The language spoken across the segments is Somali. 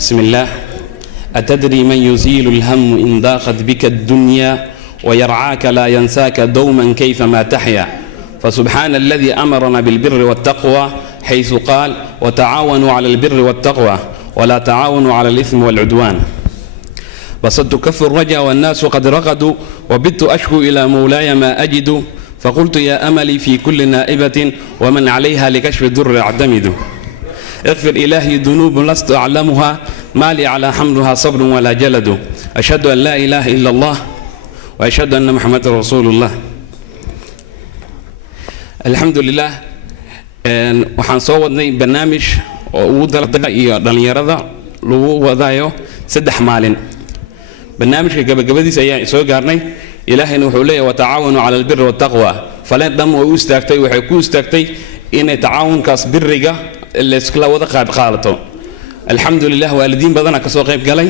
بسم الله. أتدري من يزيل الهم إن ضاقت بك الدنيا ويرعاك لا ينساك دوما كيفما تحيا. فسبحان الذي أمرنا بالبر والتقوى حيث قال وتعاونوا على البر والتقوى ولا تعاونوا على الإثم والعدوان. بسطت كف الرجا والناس قد رغدوا وبت أشكو إلى مولاي ما أجد فقلت يا أملي في كل نائبة ومن عليها لكشف الضر أعتمد. اغفر إلهي ذنوب لست أعلمها ما لي على حملها صبر ولا جلد. أشهد أن لا إله إلا الله وأشهد أن محمد رسول الله. الحمد لله. waxaan soo wadnay barnaamij oo uu dalada iyo dhalinyarada lagu wadaayo 3 maalin. barnaamijka gabagabadiisa ayaan soo gaarnay. ilaahayna wuxuu leeyahay wa tacaawanu cala albirri wattaqwa. faleen dhammo u istaagtay waxay ku istaagtay inay tacaawunkaas birriga la iskala wada qaadato. alxamdulilah waalidiin badana ka soo qayb galay.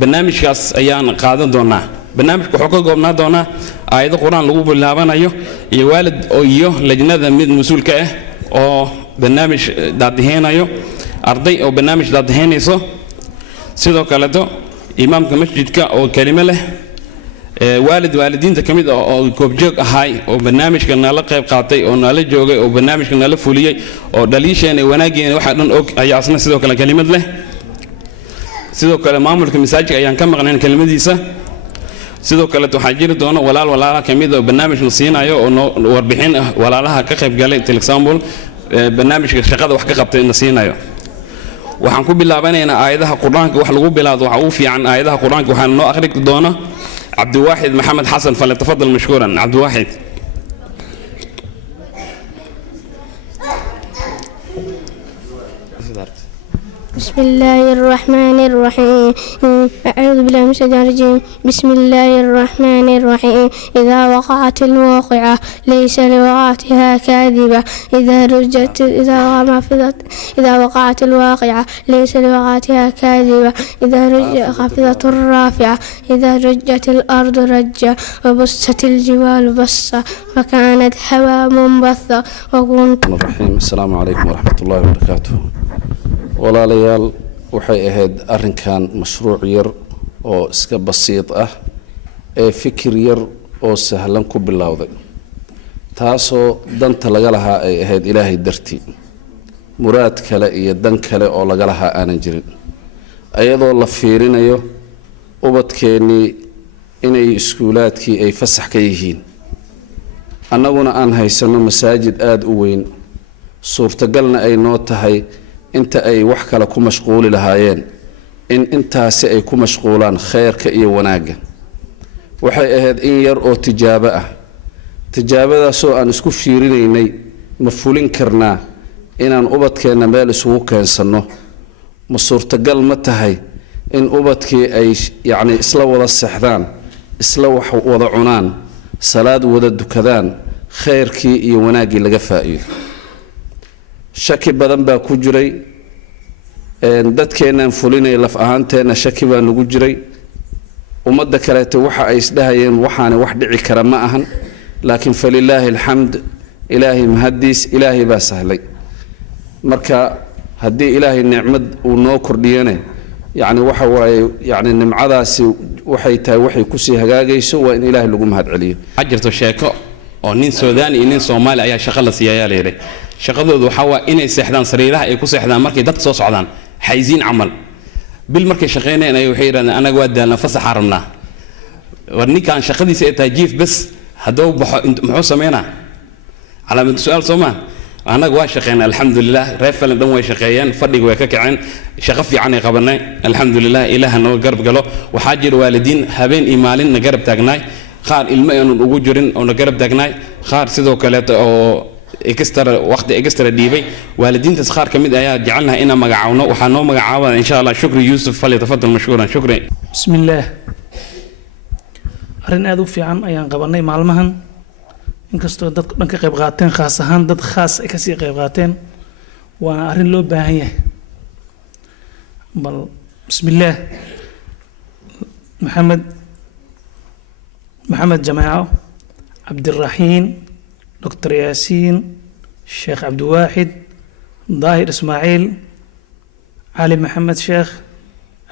barnaamijkaas ayaan qaadan doonaa. barnaamijku wuxuu ka goobnaa doonaa aayado quraan lagu bilaabanayo iyo waalid iyo lajnada mid mas'uulka ah oo barnaamij daadiheenayo arday oo barnaamij daadiheynayso sidoo kale imaamka masjidka oo kelimo leh waalidiinta kamid oo goobjoog ahay oo barnaamijka nala qayb qaatay oo nala joogay oo barnaamijka nala fuliyay oo dhaliisheena wanaageena waxa dhan og ayaa asna sidoo kale kelimad leh. sidoo kale maamulka masaajidka ayaan ka maqnayn kelimadiisa. sidoo kale waxaa jiri doona walaalaha kamid oo barnaamijka siinayo oo warbixin ah walaalaha ka qayb galay example barnaamijka shaqada wax ka qabtay na siinayo. waxaan ku bilaabanaynaa aayadaha quraanka wax lagu bilaado waxa uu fiican aayadaha quraanka waxaan noo akhri doona Abdulwahid Maxamed Xasan falyatafadal mashkuuran. Abdulwahid. بسم الله الرحمن الرحيم. أعوذ بالله من الشيطان الرجيم. بسم الله الرحمن الرحيم. إذا وقعت الواقعة ليس لوقعتها كاذبة. إذا وقعت الواقعة ليس لوقعتها كاذبة. إذا رجت خافضة الرافعة. إذا رجت الأرض رجا وبست الجبال بصا فكانت هواء منبثا وكنت الرحيم. السلام عليكم ورحمة الله وبركاته. walaalayaal waxay ahayd arrinkan mashruuc yar oo iska basiid ah ee fikir yar oo sahlan ku bilowday taasoo danta laga lahaa ay ahayd ilaahay dartii muraad kale iyo dan kale oo laga lahaa aanan jirin ayadoo la fiirinayo ubadkeennii inay iskuulaadkii ay fasax ka yihiin annaguna aan haysano masaajid aada u weyn suurtagalna ay noo tahay inta ay wax kale ku mashquuli lahaayeen in intaasi ay ku mashquulaan khayrka iyo wanaagga waxay ahayd in yar oo tijaabo ah tijaabadaasoo aan isku fiirinaynay ma fulin karnaa inaan ubadkeenna meel isugu keensanno ma suurtagal ma tahay in ubadkii ay yacni isla wada seexdaan isla wax wada cunaan salaad wada dukadaan khayrkii iyo wanaaggii laga faa'iido shaki badan baa ku jiray dadkeenaan fulinay laf ahaanteena shaki baa nagu jiray ummadda kaleeto waxa ay isdhahayeen waxaana wax dhici kara ma ahan laakiin falilaahi alxamd ilaahay mahadiis ilaahay baa sahlay marka haddii ilaahay nicmad uu noo kordhiyane yacni waxa waaye yacni nimcadaasi waxay tahay waxay kusii hagaagayso waa in ilaahay lagu mahad celiyo. waxaa jirto sheeko oo nin Suudaan iyo nin Soomaali ayaa shaqo la siiyay leeyahay shaqadoodu waxa waa inay seexdaan sariiraha ay ku seexdaan markay dadka soo socdaan xaysiin camal bil markay shaqeynayeen ay waxay yidhahdeen anaga waa daalna fasaxa rabnaa war ninkaan shaqadiisa ay tahay jiif bas hadduu baxo muxuu sameynaa calaamad su-aal soo maa annaga waa shaqeynay alxamdulilah reer falan dhan way shaqeeyeen fadhiga way ka kaceen shaqo fiican ay qabanay alxamdulilah ilaaha noo garab galo waxaa jira waalidiin habeen iyo maalin na garab taagnaay qaar ilmo aanun ugu jirin oo na garab taagnaay qaar sidoo kaleeto oo waqti extra dhiibay waalidiintaas qaar ka mid ayaa jecelnahay inaan magacaawno waxaa noo magacaabaa insha allah shukri yuusuf falyatafadal mashkuuran shukri bismillaah arrin aad u fiican ayaan qabanay maalmahan inkastoo dadku dhan ka qayb qaateen khaas ahaan dad khaas ay kasii qayb qaateen waana arrin loo baahan yahay bal bismillaah maxamed jamaaco cabdiraxiin دكتور ياسين الشيخ عبد الواحد ظاهر إسماعيل علي محمد شيخ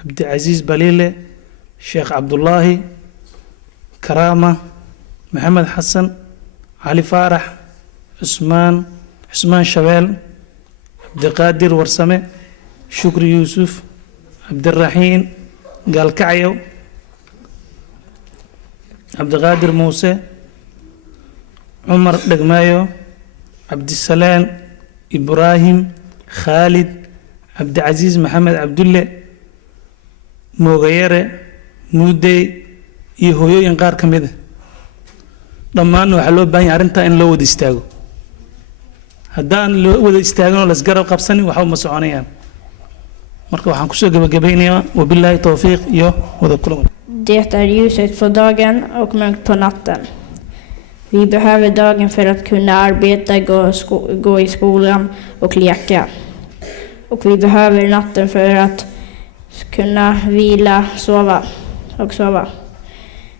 عبد العزيز بليلة الشيخ عبد الله كرامة محمد حسن علي فارح عثمان شبال عبد القادر ورسمة شكري يوسف عبد الرحيم قال كعيو عبد القادر موسى عمر دقمايو عبد السلام إبراهيم خالد عبد العزيز محمد عبد الله موغيرة مودي يهويو ينقار كميدة ضمان وحلو باين عرنتا إن لو ود يستاغو هدان لو ود يستاغو لسقرب قبصني وحاو مسعونيان marka waxaan kusoo gabagabaynayaa wabillahi tawfiiq iyo wada kulan. Det är ljuset på dagen och mörkt på natten. Vi behöver dagen för att kunna arbeta, gå i skolan och leka. Och vi behöver natten för att kunna vila, sova.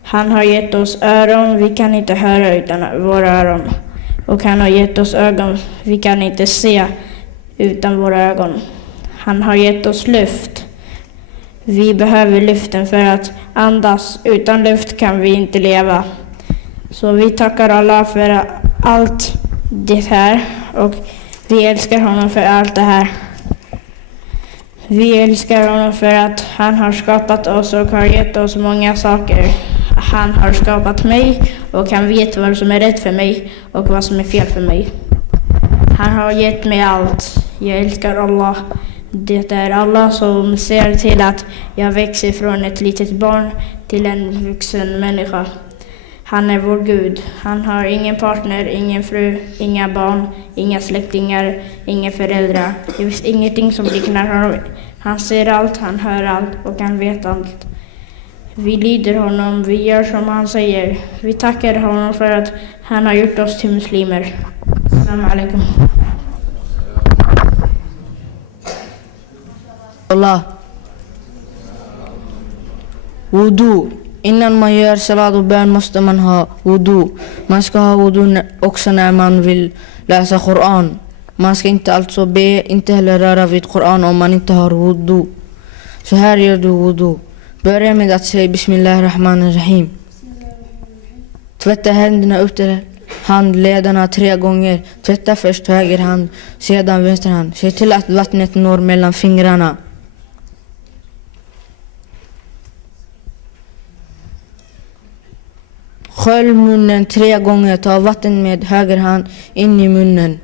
Han har gett oss öron, vi kan inte höra utan våra öron. Och han har gett oss ögon, vi kan inte se utan våra ögon. Han har gett oss luft. Vi behöver luften för att andas. Utan luft kan vi inte leva. Så vi tackar Allah för allt det här. Och vi älskar honom för allt det här. Vi älskar honom för att han har skapat oss och har gett oss många saker. Han har skapat mig och han vet vad som är rätt för mig och vad som är fel för mig. Han har gett mig allt. Jag älskar Allah. Det är Allah som ser till att jag växer från ett litet barn till en vuxen människa. Han är vår Gud. Han har ingen partner, ingen fru, inga barn, inga släktingar, inga föräldrar. Det finns ingenting som liknar honom. Han ser allt, han hör allt och han vet allt. Vi lyder honom, vi gör som han säger. Vi tackar honom för att han har gjort oss till muslimer. Assalamu alaikum. Allah. Wudu. Innan man gör salat och bön måste man ha wudu. Man ska ha wudu också när man vill läsa Koran. Man ska inte alltså be, inte heller röra vid Koran om man inte har wudu. Så här gör du wudu. Börja med att säga Bismillahirrahmanirrahim. Tvätta händerna upp till handlederna 3 gånger. Tvätta först höger hand, sedan vänster hand. Se till att vattnet når mellan fingrarna. Skölj munnen 3 gånger. Ta vatten med höger hand in i munnen.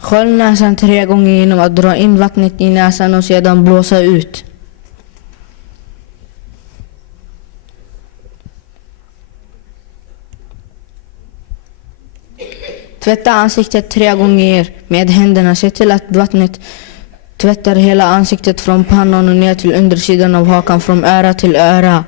Skölj näsan 3 gånger genom att dra in vattnet i näsan och sedan blåsa ut. Tvätta ansiktet 3 gånger med händerna. Se till att vattnet tvättar hela ansiktet från pannan och ner till undersidan av hakan, från öra till öra.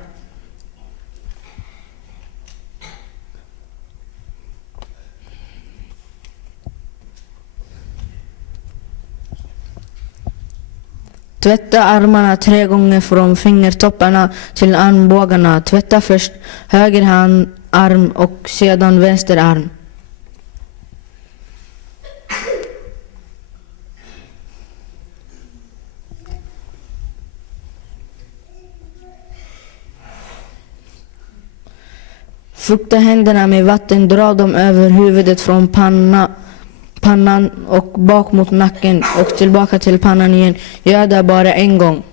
Tvätta armarna 3 gånger från fingertopparna till armbågarna. Tvätta först höger arm och sedan vänster arm. Fukta händerna med vatten, dra dem över huvudet från pannan och bak mot nacken och tillbaka till pannan igen. Gör det bara en gång.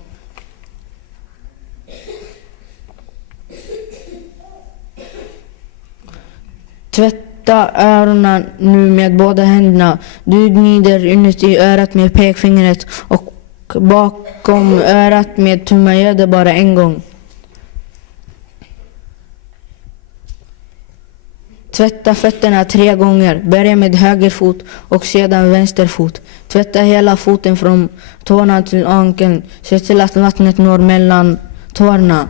Tvätta öronen nu med båda händerna. Du gnider inuti örat med pekfingret och bakom örat med tummen. Gör det bara en gång. Tvätta fötterna 3 gånger. Börja med höger fot och sedan vänster fot. Tvätta hela foten från tårna till ankeln. Se till att vattnet når mellan tårna.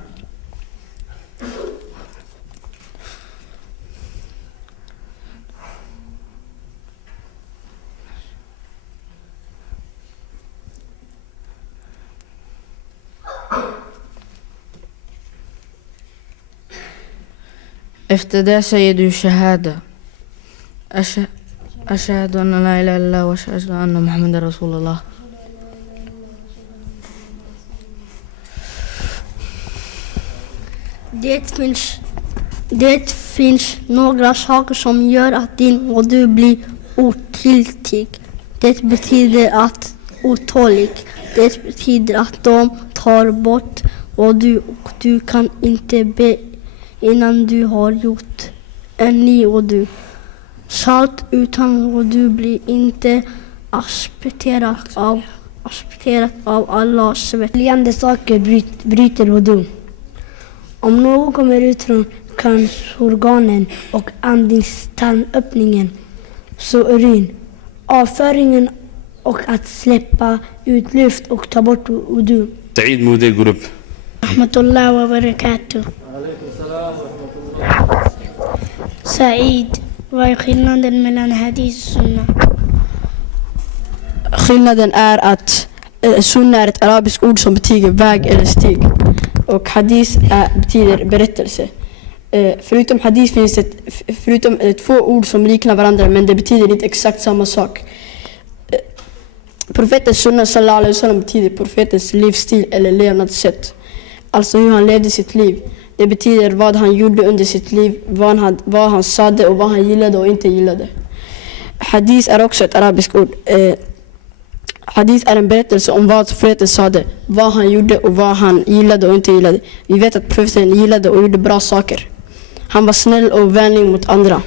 Efter det säger du shahada. Ashhadu an la ilaha illallah wa ashhadu anna Muhammadar Rasulullah. Det finns några saker som gör att din och du blir otilltig. Det betyder att otålig. Det betyder att de tar bort och du kan inte be innan du har gjort en ny och du. Salt utan och du blir inte accepterat av Allah. Följande saker bryter wudu. Om någon kommer ut från könsorganen och andningstarmöppningen, så urin, avföringen och att släppa ut luft och ta bort wudu. Said Mode Group. Rahmatullah wa barakatuh. Said, vad är skillnaden mellan hadith och sunna? Skillnaden är att sunna är ett arabiskt ord som betyder väg eller stig. Och hadith betyder berättelse. Förutom hadith finns det 2 ord som liknar varandra, men det betyder inte exakt samma sak. Profetens sunna sallallahu alaihi wasallam betyder profetens livsstil eller levnadssätt. Alltså hur han levde sitt liv. Det betyder vad han gjorde under sitt liv, vad han sade och vad han gillade och inte gillade. Hadith är också ett arabiskt ord. Hadith är en berättelse om vad profeten sade, vad han gjorde och vad han gillade och inte gillade. Vi vet att profeten gillade och gjorde bra saker. Han var snäll och vänlig mot andra.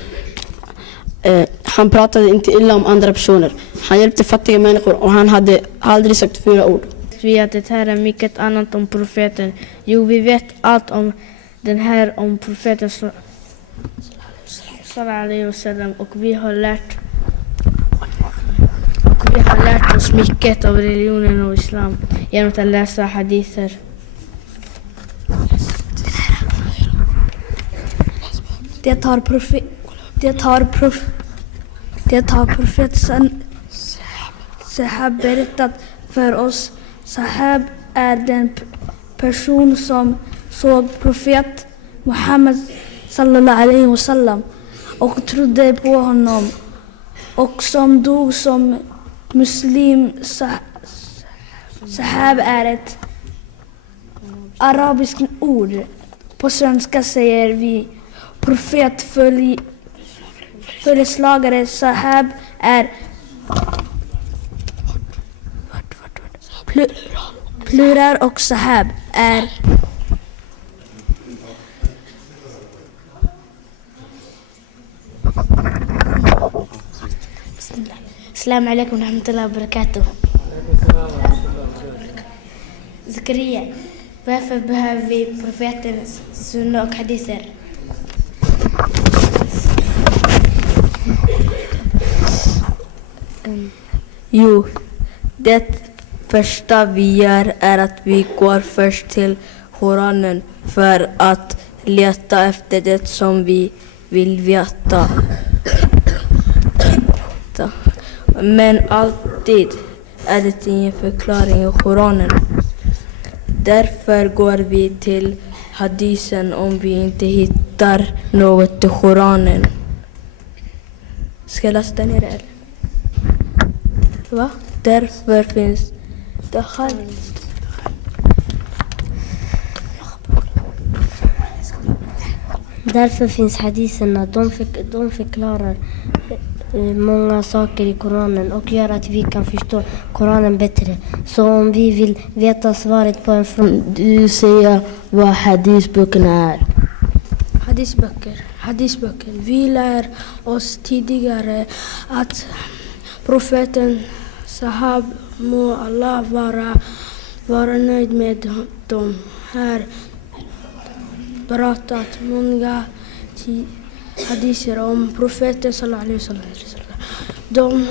Han pratade inte illa om andra personer. Han hjälpte fattiga människor och han hade aldrig sagt 4 ord. Vi vet det här är mycket annat om profeten. Jo, vi vet allt om den här om profeten sallallahu alaihi wasallam, och vi har lärt oss mycket av religionen och islam genom att läsa hadither. Det har profeten Sahab berättat för oss. Sahab är den person som såg profet Muhammad sallallahu alaihi wasallam och trodde på honom, och som dog som muslim. Sahab är ett arabiskt ord. På svenska säger vi profetföljeslagare. Sahab är plural och sahab är Assalamu alaikum wa rahmatullahi wa barakatuh. Zakaria, varför behöver vi profetens sunna och hadither? Jo, det första vi gör är att vi går först till Koranen för att leta efter det som vi vill veta. Men alltid är det ingen förklaring i Koranen. Därför går vi till hadisen om vi inte hittar något i Koranen. Ska jag läsa den ner eller? Va? Därför finns det Därför finns haditherna, de förklarar många saker i Koranen och gör att vi kan förstå Koranen bättre. Så om vi vill veta svaret på en fråga, du säger vad hadithböckerna är. Hadithböcker. Vi lär oss tidigare att profeten Sahab må Allah vara nöjd med dem här berättat många hadither om profeten sallallahu alaihi wasallam. De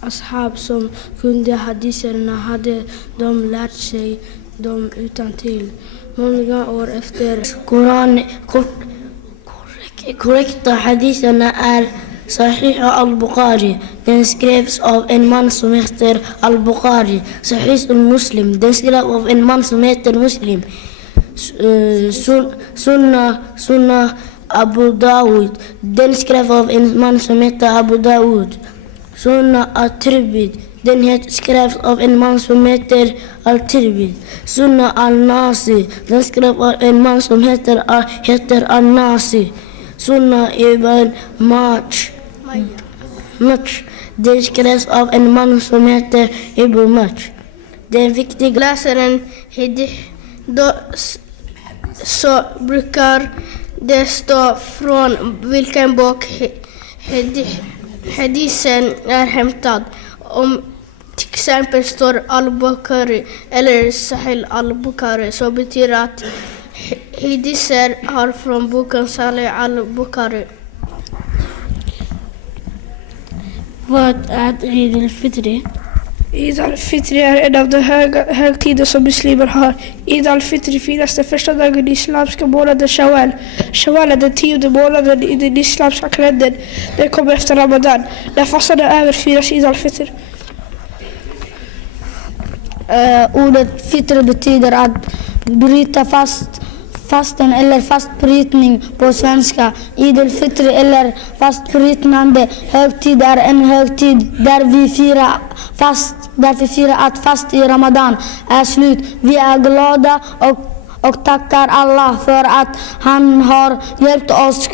ashab som kunde haditherna hade de lärt sig dem utan till. Många år efter korrekta haditherna är Sahih al-Bukhari. Den skrevs av en man som heter al-Bukhari. Sahih al-Muslim. Den skrevs av en man som heter Muslim. Sunna Abu Dawud. Den skrevs av en man som heter Abu Dawud. Sunna al-Tirmidhi. Den skrevs av en man som heter al-Tirmidhi. Sunna al-Nasi. Den skrevs av en man som heter al-Nasi. Sunna ibn Mach. Den skrevs av en man som heter Ibn Mach. Den viktiga läsaren så brukar det stå från vilken bok hadisen är hämtad. Om till exempel står al-Bukhari eller Sahih al-Bukhari så betyder att hadiser har från boken Sahih al-Bukhari. Vad är Eid al-Fitri? Eid al-Fitri är en av de högtider som muslimer har. Eid al-Fitri firas den första dagen i islamska månaden Shawwal. Shawwal är den 10:e månaden i den islamska kalendern. Den kommer efter Ramadan. När fastan är över firas Eid al-Fitr. Ordet fitr betyder att bryta fasten eller fastbrytning på svenska. Eid al-Fitr eller fastbrytande högtid är en högtid där vi firar att fast i Ramadan är slut. Vi är glada och tackar Allah för att han har hjälpt oss.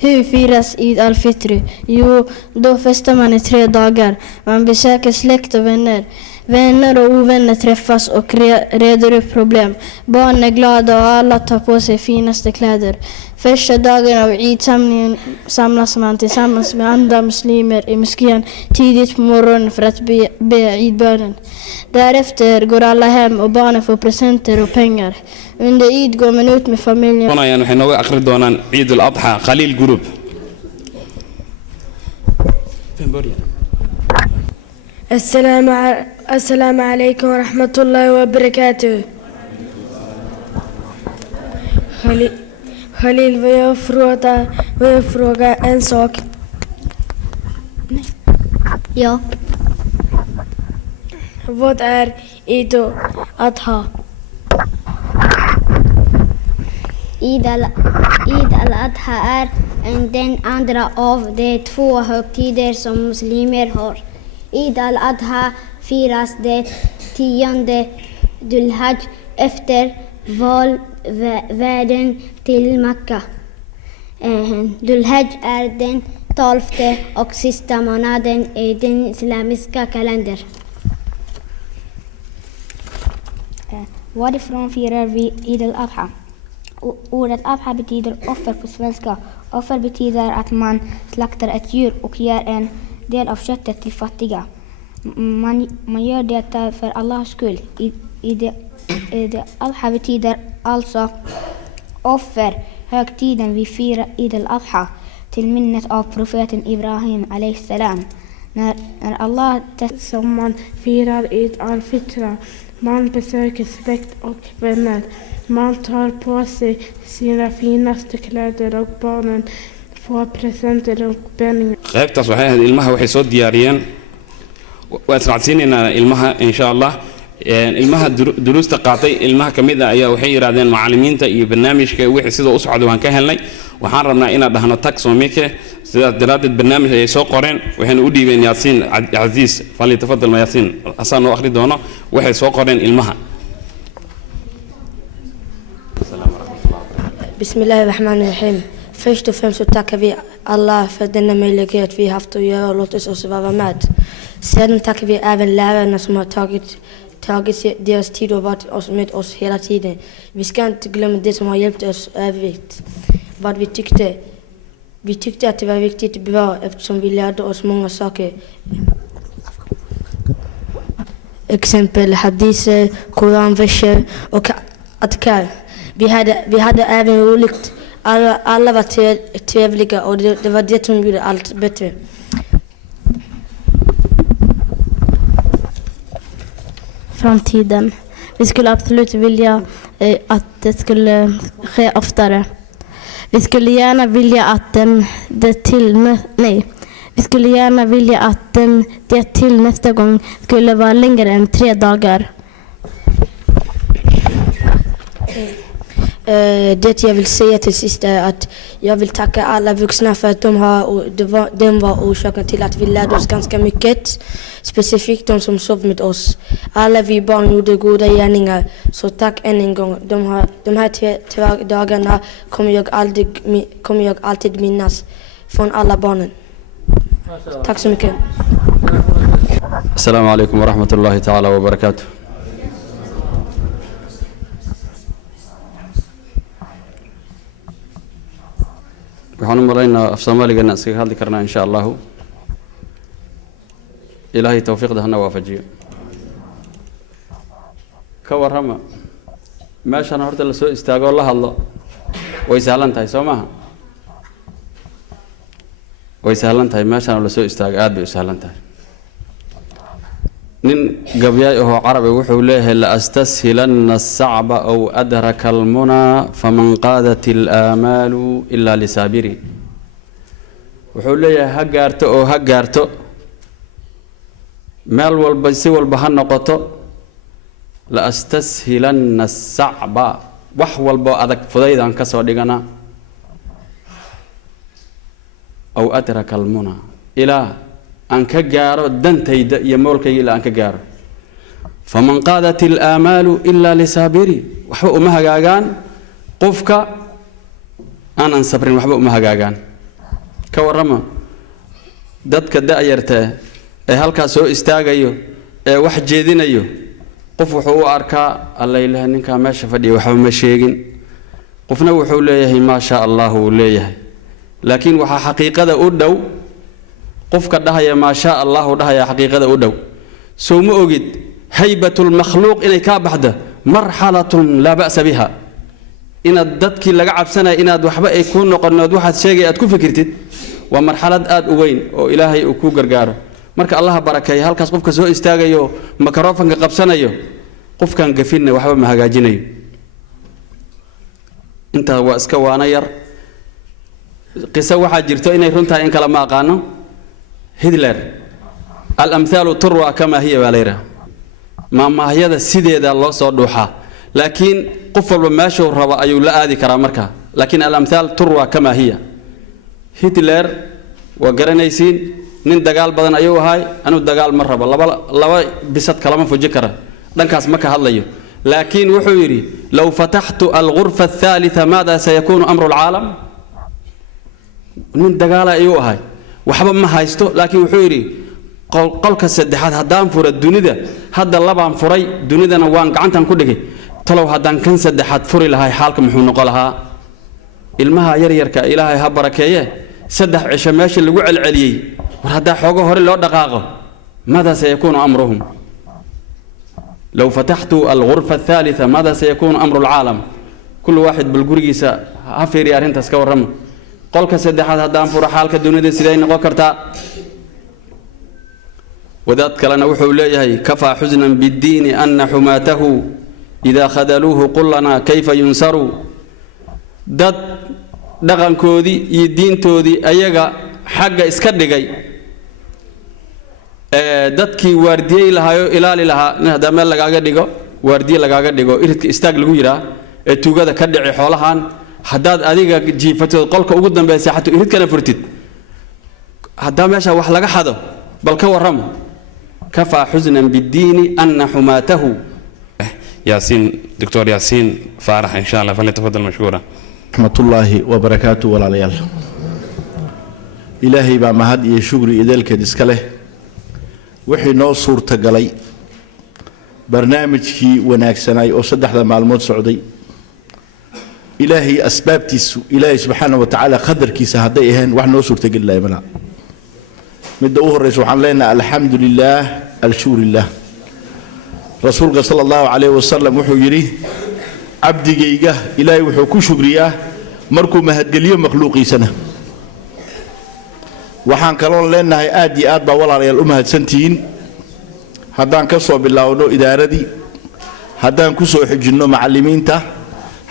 Hur firas Eid al-Fitr? Jo, då festar man i 3 dagar. Man besöker släkt och vänner. Vänner och ovänner träffas och reder upp problem. Barn är glada och alla tar på sig finaste kläder. Första dagen av Eid-samlingen samlas man tillsammans med andra muslimer i moskén tidigt på morgonen för att be Eid-bönen. Därefter går alla hem och barnen får presenter och pengar. Under Eid går man ut med familjen. waxay nooga akhri doonaan Eid al-Adha Khalil Group. Assalamu alaikum wa rahmatullahi wa barakatuh. Khalil, vill jag fråga en sak? Ja. Vad är Eid al-Adha? Eid al-Adha är den andra av de 2 högtider som muslimer har. Eid al-Adha firas det 10:e Dhul-Hajj efter valvärden till Makka. Dhul-Hajj är den 12:e och sista månaden i den islamiska kalendern. Varifrån firar vi Eid al-Adha? Ordet Adha betyder offer på svenska. Offer betyder att man slaktar ett djur och ger en del av köttet till fattiga. Man gör detta för Allahs skull. Eid al-Adha betyder alltså offer. Högtiden vi firar Eid al-Adha till minnet av profeten Ibrahim a.s. När Allah Som man firar Eid al-Fitra. Man besöker släkt och vänner. Man tar på sig sina finaste kläder och barnen får presenter och penningar. qaybtaas waxay ahayd ilmaha waxay soo diyaariyeen waa israacsiinaynaa ilmaha insha Allah ilmaha duruusta qaatay ilmaha kamid ah ayaa waxay yiraahdeen macallimiinta iyo barnaamijka wixii sida u socdo waan ka helnay waxaan rabnaa inaan dhahno tag soomike sidaas daraadeed barnaamij ay soo qoreen waxayna u dhiibeen Yaasiin Aziz fali tafadal Yaasiin asaan oo akhri doono waxay soo qoreen ilmaha. Bismillahirrahmanirrahim. Först och främst så tackar vi alla för denna möjlighet vi haft att göra och låtit oss vara med. Sedan tackar vi även lärarna som har tagit deras tid och varit med oss hela tiden. Vi ska inte glömma det som har hjälpt oss övrigt. Vad vi tyckte att det var riktigt bra eftersom vi lärde oss många saker. Exempel hadiser, koranverser och adkar. Vi hade även roligt. Alla var trevliga och det var det som gjorde allt bättre. Framtiden. Vi skulle absolut vilja att det skulle ske oftare. Vi skulle gärna vilja att det till nästa gång skulle vara längre än 3 dagar. Det jag vill säga till sist är att jag vill tacka alla vuxna för att de var orsaken till att vi lärde oss ganska mycket. Specifikt de som sov med oss. Alla vi barn gjorde goda gärningar. Så tack än en gång. De här 3 dagarna kommer jag alltid minnas från alla barnen. Tack så mycket. Assalamu alaikum wa rahmatullahi ta'ala wa barakatuh. waxaan u malaynaa af soomaaligeena iskaga hadli karnaa insha allahu ilaahay tawfiiqda hana waafajiyo ka warrama meeshan horta la soo istaago la hadlo way sahlan tahay soo maaha way sahlan tahay meeshan la soo istaago aad bay u sahlan tahay nin gabyaay oo carabi wuxuu leeyahay la astashilanna as-sa'ba aw adraka al-muna faman qadat al-amalu illa lisabiri wuxuu leeyahay ha gaarto meel walba si walba ha noqoto la astashilanna as-sa'ba wax walba adag fudaydan ka soo dhigana aw adraka al-muna ila أن كجارو دنتيد يمولك إلى أن كجارو فمن قادت الآمال إلا لصابري وحبوا مها جاجان قفك أنا نصبرين وحبوا مها جاجان كورما دتك دايرته هلك سو استاجيو واحد جيدينيو قف وحو أركا الله إله إنك ما شفدي وحب مشيجين قفنا وحو ليه ما شاء الله ليه لكن وح حقيقة أودو qofka dhahaya ma sha Allah dhahaya xaqiiqada u dhow soo ma ogid haybatul makhluuq inay ka baxdo marhalatun la ba'sa biha inaad dadkii laga cabsanay inaad waxba ay ku noqonood waxaad sheegay aad ku fikirtid waa marxalad aad u weyn oo Ilaahay uu ku gargaaro marka Allah barakeeyo halkaas qofka soo istaagayo makrofanka qabsanayo qofkan gafinna waxba ma hagaajinayo inta waa iska waana yar qisa waxa jirto inay runtaa in kala ma aqaano هتلر الأمثال تروى كما هي باليرة ما هي هذا سيدة الله صدوحة لكن قفل بماشي الربا أيو لا هذه كرامركها لكن الأمثال تروى كما هي هتلر وقرنيسين نين دجال بدن أيو هاي أنا دجال مرة الله بسات كلامه في جكرة دنكاس مكة هالليو لكن وحيري لو فتحت الغرفة الثالثة ماذا سيكون أمر العالم نين دجال أيو هاي waxba ma haysto laakiin wuxuu yiri qolka saddexaad hadaan furo dunida hadda labaan furay dunidana waan gacantan ku dhigay talow hadaan kan saddexaad furi lahay xaalka muxuu noqon lahaa ilmaha yar yarka Ilaahay ha barakeeye saddex cisho meesha lagu celceliyay war hada xoogo hore loo dhaqaaqo ماذا سيكون أمرهم لو فتحت الغرفة الثالثة ماذا سيكون أمر العالم كل واحد بالقرقيسة هفير يا رنتس كورم قولك سدحات هدان فور حالك الدنيا سيدين وكرتا وذات كلنا وحو ليه كفى حزنا بالدين أن حماته إذا خذلوه قل لنا كيف ينصروا دات دغن كودي يدين تودي أيغا حق اسكدغي dadkii waardiyay lahayo ilaali lahaa hada meel lagaaga dhigo waardiye lagaaga dhigo iridka istaag lagu yiraa ee tuugada ka dhici xoolahan hadaad adiga jiifatid qolka ugu dambeeyay xataa iridkana furtid hada meesha wax laga xado bal ka waramo kafa huznan bid-din anna humatahu ياسين دكتور ياسين فارح إن شاء الله فليتفضل مشكورا ورحمة الله وبركاته ولا ليال إلهي بمهد يشكري إذلك ديسكله وحي نو صورة قلي برنامجكي وناكسناي أصدح ذا معلومات سعودي إلهي أسبابتي إلهي سبحانه وتعالى قدر كيس هديهن وحن نو صورة قلي لا يمنع مدعوه الرئيس وحن لنا الحمد لله الشكر لله رسولك صلى الله عليه وسلم وحو يريه عبدي جيجه إلهي وحو كو شكرياه مركو مهدقليه مخلوقي سنة waxaan kaloo leenahay aad iyo aad baa walaalayaal u mahadsantihiin haddaan ka soo bilaawno idaaradii haddaan ku soo xijinno macallimiinta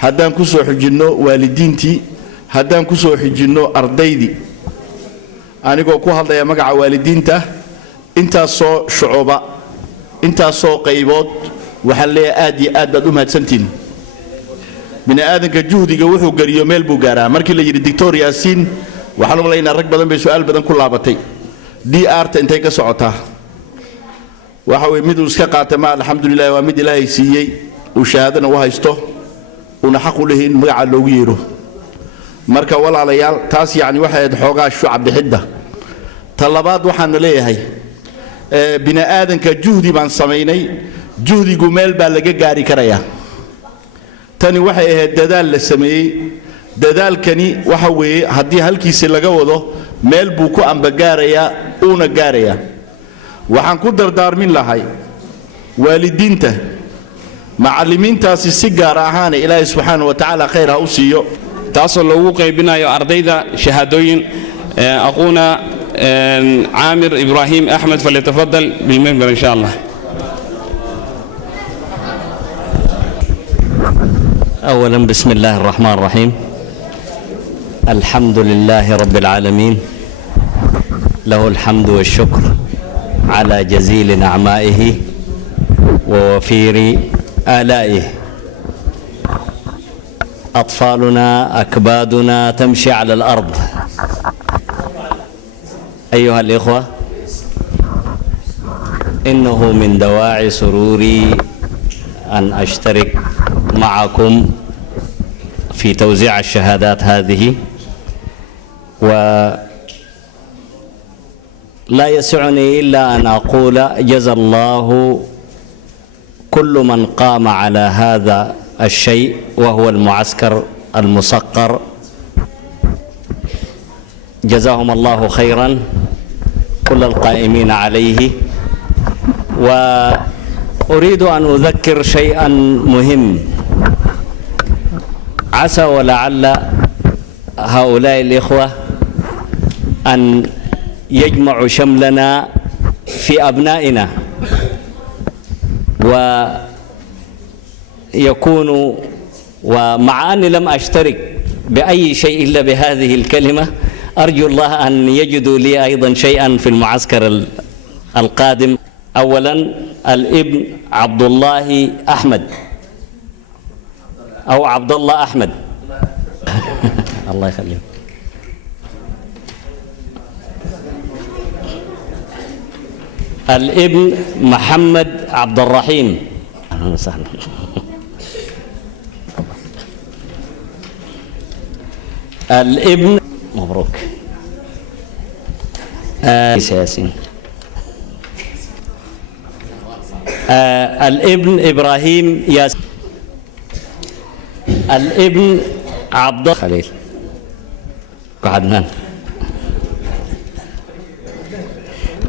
haddaan ku soo xijinno waalidiintii haddaan ku soo xijinno ardaydii anigoo ku hadlaya magaca waalidiinta intaasoo shucuba intaasoo qaybood waxaan leeyahay aad iyo aad baad u mahadsantihiin bini aadanka juhdiga wuxuu gariyo meel buu gaaraa markii la yidhi doctor yaasiin waxaan u malaynaa rag badan bay su'aal badan ku laabatay DR-ta intay ka socotaa waxa way mid uu iska qaatay ma alxamdulillaah waa mid ilaahay siiyey uu shahaadana u haysto una xaq u leeyahay in magaca loogu yeero marka walaalayaal taas yaani waxa ay xoogaa shucab bixidda talabaad waxaan leeyahay bini aadanka juhdi baan sameynay juhdigu meel baa laga gaari karayaa tani waxay ahayd dadaal la sameeyay dadaalkani waxa weeye haddii halkiisa laga wado meel buu ku ambagaarayaa uuna gaarayaa waxaan ku dardaarmin lahay waalidiinta macallimiintaasi si gaar ahaan ilaahay subxaanahu wa tacaala khayr ha u siiyo taasoo loogu qaybinayo ardayda shahaadooyin aquuna عامر إبراهيم أحمد فليتفضل بالمنبر إن شاء الله. أولا بسم الله الرحمن الرحيم الحمد لله رب العالمين له الحمد والشكر على جزيل نعمائه ووفير آلائه أطفالنا أكبادنا تمشي على الأرض أيها الإخوة إنه من دواعي سروري أن أشترك معكم في توزيع الشهادات هذه ولا يسعني إلا أن أقول جزا الله كل من قام على هذا الشيء وهو المعسكر المصقر جزاهم الله خيرا كل القائمين عليه وأريد أن أذكر شيئا مهم عسى ولعل هؤلاء الإخوة أن يجمعوا شملنا في أبنائنا ويكونوا ومع أني لم أشترك بأي شيء إلا بهذه الكلمة أرجو الله أن يجدوا لي أيضا شيئا في المعسكر القادم أولا الابن عبد الله أحمد أو عبد الله أحمد الله يخليه الابن محمد عبد الرحيم أهلا وسهلا الابن مبروك ياسين الابن إبراهيم ياسين الابن عبد خليل عدنان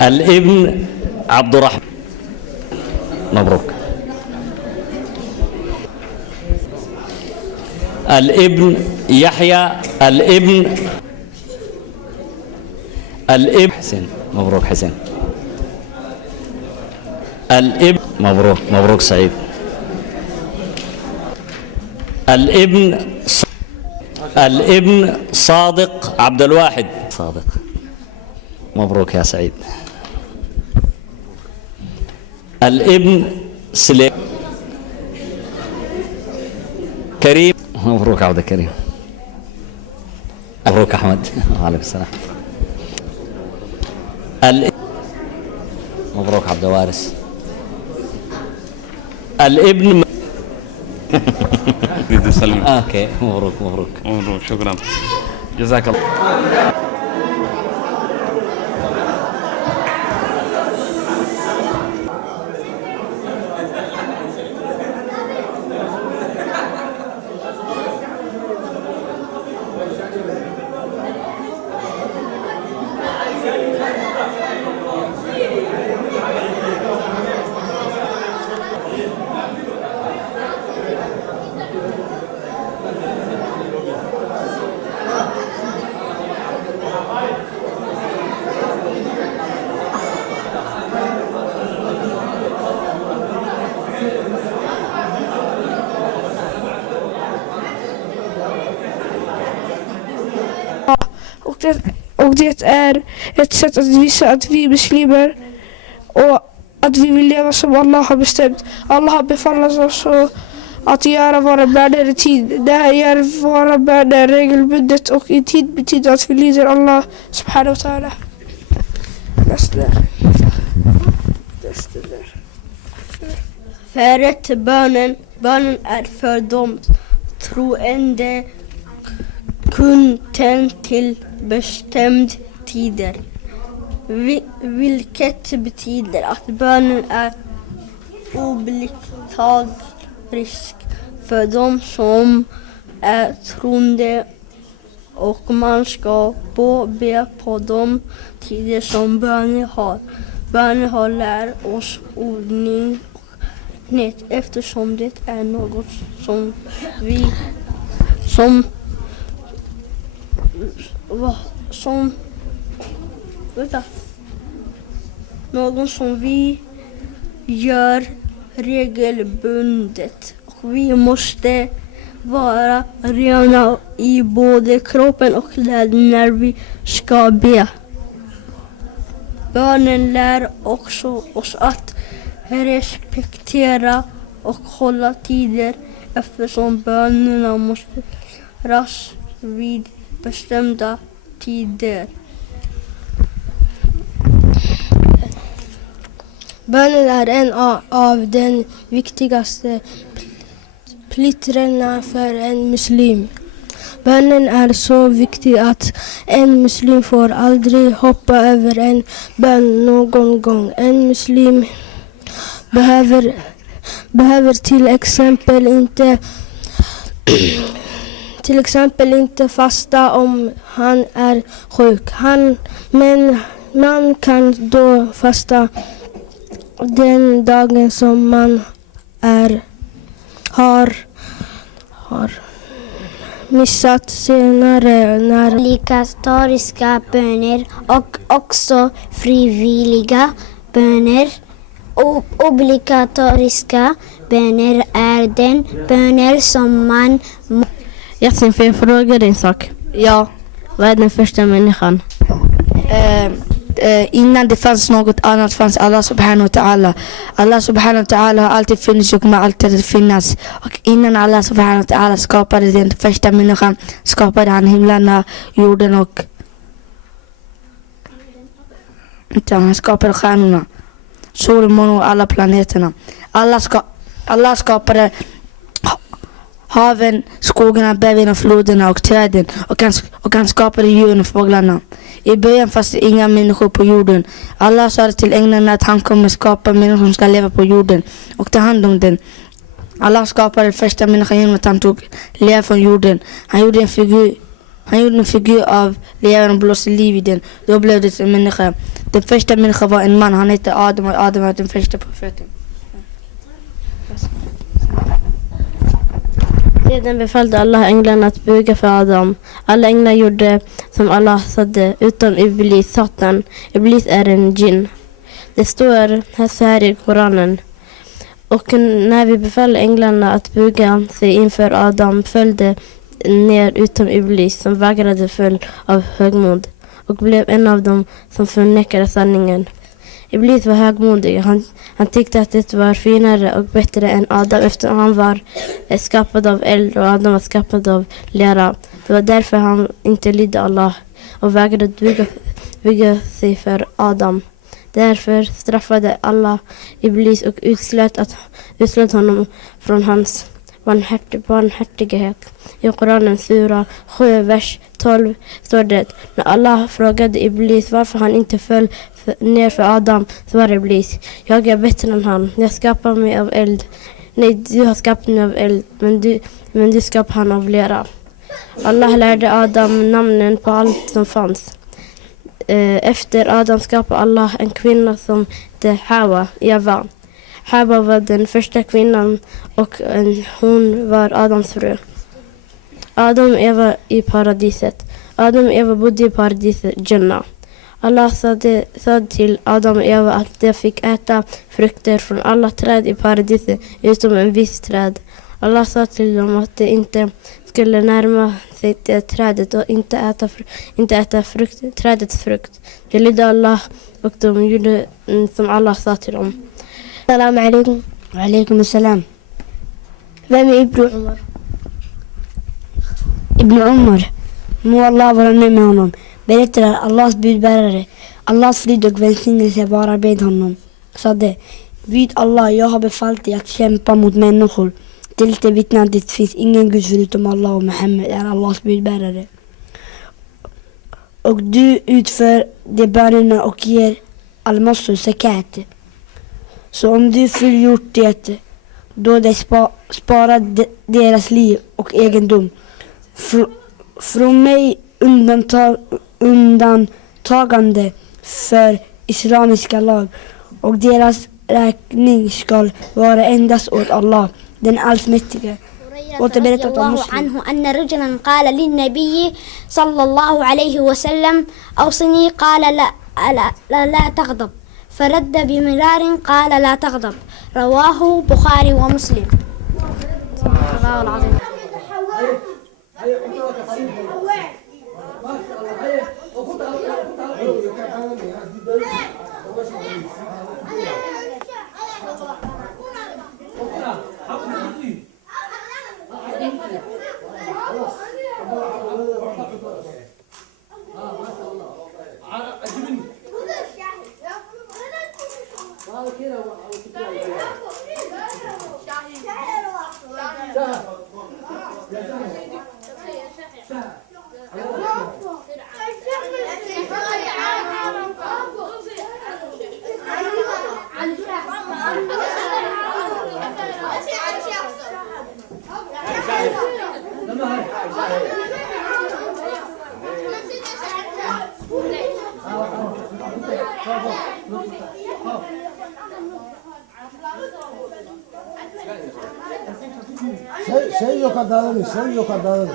الابن عبد الرحمن مبروك الابن يحيى الابن حسين مبروك حسين الابن مبروك سعيد الابن صادق عبد الواحد صادق مبروك يا سعيد الابن سليم كريم مبروك عبد الكريم مبروك أحمد وعليكم السلام مبروك عبد الوارث الابن تريد تسلم. اوكي مبروك مبروك. مبروك شكرا جزاك الله. Och det är ett sätt att visa att vi är muslimer och att vi vill leva som Allah har bestämt. Allah har befallat oss att göra våra böner i tid. Det här gör våra böner regelbundet och i tid betyder att vi lyder Allah subhanahu wa ta'ala. Förrätt bönen är för de troende kunden till bestämd tider. Vilket betyder att bönen är obligatorisk för de som är troende och man ska be på de tider som bönen har. Bönen har lär oss ordning och nät eftersom det är något som vi någon som vi gör regelbundet och vi måste vara rena i både kroppen och kläder när vi ska be. Bönen lär också oss att respektera och hålla tider eftersom bönerna måste ras vid bestämda tider. Bönen är en av de viktigaste plikterna för en muslim. Bönen är så viktig att en muslim får aldrig hoppa över en bön någon gång. En muslim behöver till exempel inte fasta om han är sjuk. Men man kan då fasta den dagen som man har missat senare när obligatoriska böner och också frivilliga böner. Obligatoriska böner är den böner som man... Yasin, får jag fråga dig en sak? Ja. Vad är den första människan? Innan det fanns något annat fanns Allah subhanahu wa ta'ala. Allah subhanahu wa ta'ala har alltid funnits och kommer alltid att finnas. Och innan Allah subhanahu wa ta'ala skapade den första människan skapade han himlarna, jorden och han skapade stjärnorna, solen, månen och alla planeterna. Allah skapade haven, skogarna, bergen och floderna och träden och han skapade djuren och fåglarna. I början fanns det inga människor på jorden. Allah sa till änglarna att han kommer skapa människor som ska leva på jorden och ta hand om den. Allah skapade första människan genom att han tog lera från jorden. Han gjorde en figur av leran och blåste liv i den. Då blev det en människa. Den första människan var en man. Han hette Adam och Adam var den första profeten. Sedan befallde Allah änglarna att buga för Adam. Alla änglar gjorde som Allah sade, utom Iblis, Satan. Iblis är en djinn. Det står så här i Koranen. Och när vi befallde änglarna att buga sig inför Adam följde ner utom Iblis som vägrade föll av högmod och blev en av dem som förnekade sanningen. Iblis var högmodig. Han tyckte att det var finare och bättre än Adam eftersom han var skapad av eld och Adam var skapad av lera. Det var därför han inte lydde Allah och vägrade bygga sig för Adam. Därför straffade Allah Iblis och utslöt honom från hans barmhärtighet. I Koranen sura 7, vers 12 står det: när Allah frågade Iblis varför han inte föll ner för Adam, svarade Iblis: jag är bättre än han. Jag skapar mig av eld. Nej, du har skapat mig av eld, men du skapar han av lera. Allah lärde Adam namnen på allt som fanns. Efter Adam skapade Allah en kvinna som hette Hawa, Eva. Hawa var den första kvinnan och hon var Adams fru. Adam och Eva i paradiset. Adam och Eva bodde i paradiset Jannah. Allah sa till Adam och Eva att de fick äta frukter från alla träd i paradiset utom en viss träd. Allah sa till dem att de inte skulle närma sig till trädet och inte äta trädets frukt. Det lydde Allah och de gjorde som Allah sa till dem. Salam alaikum. Wa alaikum salam. Vem är Ibn Umar? Ibn Umar, må Allah vara nöjd med honom, berättar Allahs budbärare. Allahs frid och välsignelse vara med honom. Sade: vid Allah, jag har befallt dig att kämpa mot människor tills det vittnar att det finns ingen Gud förutom Allah och Muhammed är Allahs budbärare. Och du utför de bönerna och ger al-massur zakat. Så om du fullgjort det, då det sparar deras liv och egendom. Från mig undantagande för islamiska lag, och deras räkning ska vara endast åt Allah, den allsmäktige. رضي الله عنه أن رجلا قال للنبي صلى الله عليه وسلم أوصني، قال لا تغضب، فرد بمرار قال لا تغضب. رواه بخاري ومسلم. الله العظيم. Sei o cadavere, sei o cadavere.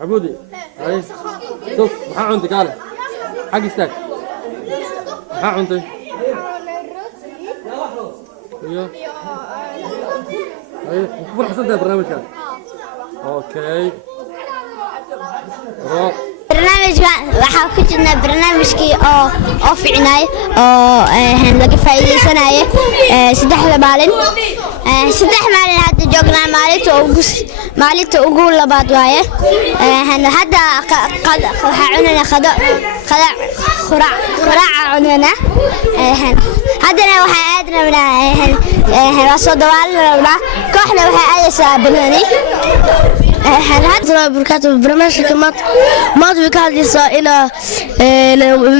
عبودي هاي شوف maxaa cunti kaale xag istaag maxaa cuntay iyo هاي ku faraxsantahay barnaamijkan okay barnaamijkan waxaa ku jirnaa barnaamijkii oo fiicnaay oo laga faa'iideysanayo saddexda maalin hadda joognaa maalinta ugu labaad waaye hadda waxaa cunana quraaca cunana haddana waxaa aadnaa waa soo dawaalinaa kooxna waxaa aadaysaa banaani برنامج ما تبي كان إلى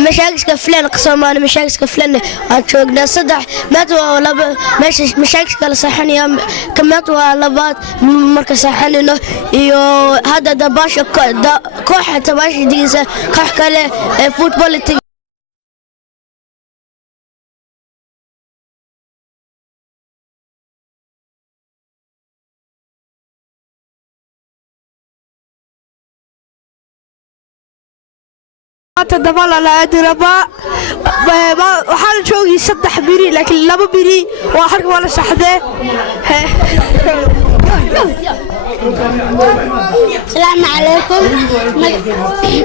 مشاكل فلان قسمان مشاكل فلان أشوفنا صدق ما تو ولا مشاكل صحني كمات ولا بعض مركز صحني إنه هذا دباش كوح تباش ديزا كوح كله فوتبول تدفع على أدربا وحال شوقي صدح بري لكن لابا بري وحرك ولا شحده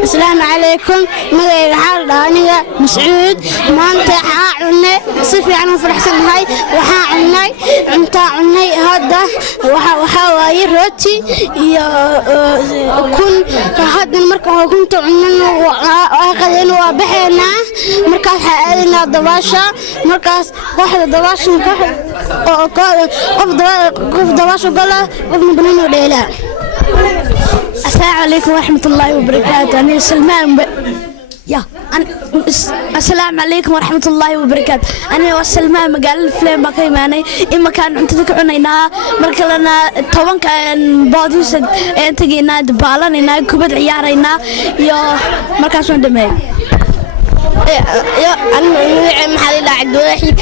السلام عليكم مغير حال دانية مسعود ما انت عنا صفي عنه فرحسن هاي وحا عني انت عني هذا وحاواي روتي يا كن هذا المركز كنت عنا وقدين وبحنا مركز حقنا دباشة مركز واحد دباشة قف دباشة قلا قف بنين وليلة. السلام عليكم ورحمة الله وبركاته. أنا سلمان السلام عليكم ورحمة الله وبركاته. أنا وسلمان مقال الفلان باقي ماني إما كان عندك عنينا مركلنا طبعا كان بادوس تجينا دبالنا كبد عيارنا يا مركز وندمي أنا محل عبد الوحيد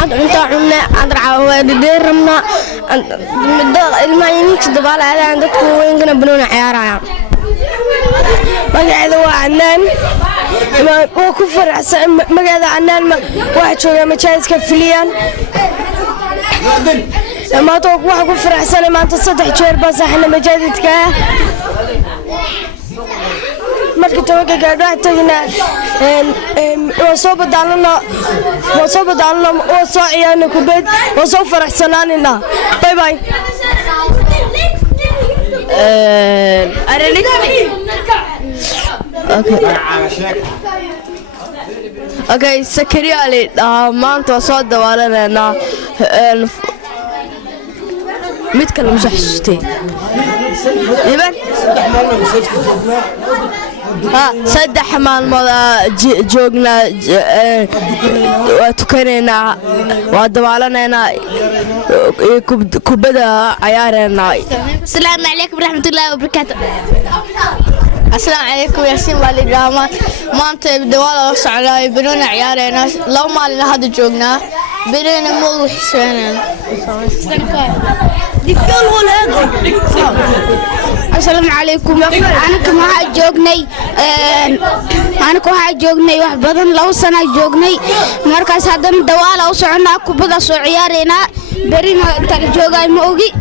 هذا أنت عنا أدرع وديرنا ما ينيك دبال على عندك وين كنا بنون عيارنا مقعد وعنان وكفر مقعد عنان واحد شو مجالس كفليان ما توقع واحد كفر حسن ما تصدق شير بس احنا مجالسك markii tobanka gaadho tagna soo badalna oo soo ciyaarna kubad oo soo faraxsanaanina bye bye okay Zakaria Ali maanta soo dawaalanayna mid kale ma xasuustay iban saddex maalmood joogna waa tukanayna waa dawaalanayna kubada ciyaarayna. السلام عليكم ورحمة الله وبركاته. السلام عليكم ياسين والي دراما ما أنت بدوالة وصعنا بنونا عيارنا لو ما لنا هذا جوجنا بنونا مو حسنا. السلام عليكم أنا كم واحد جوجني واحد بدن لو سنة جوجني مركز هذا دوالة وصعنا كبدا صعيارنا برينا ترجوجاي موجي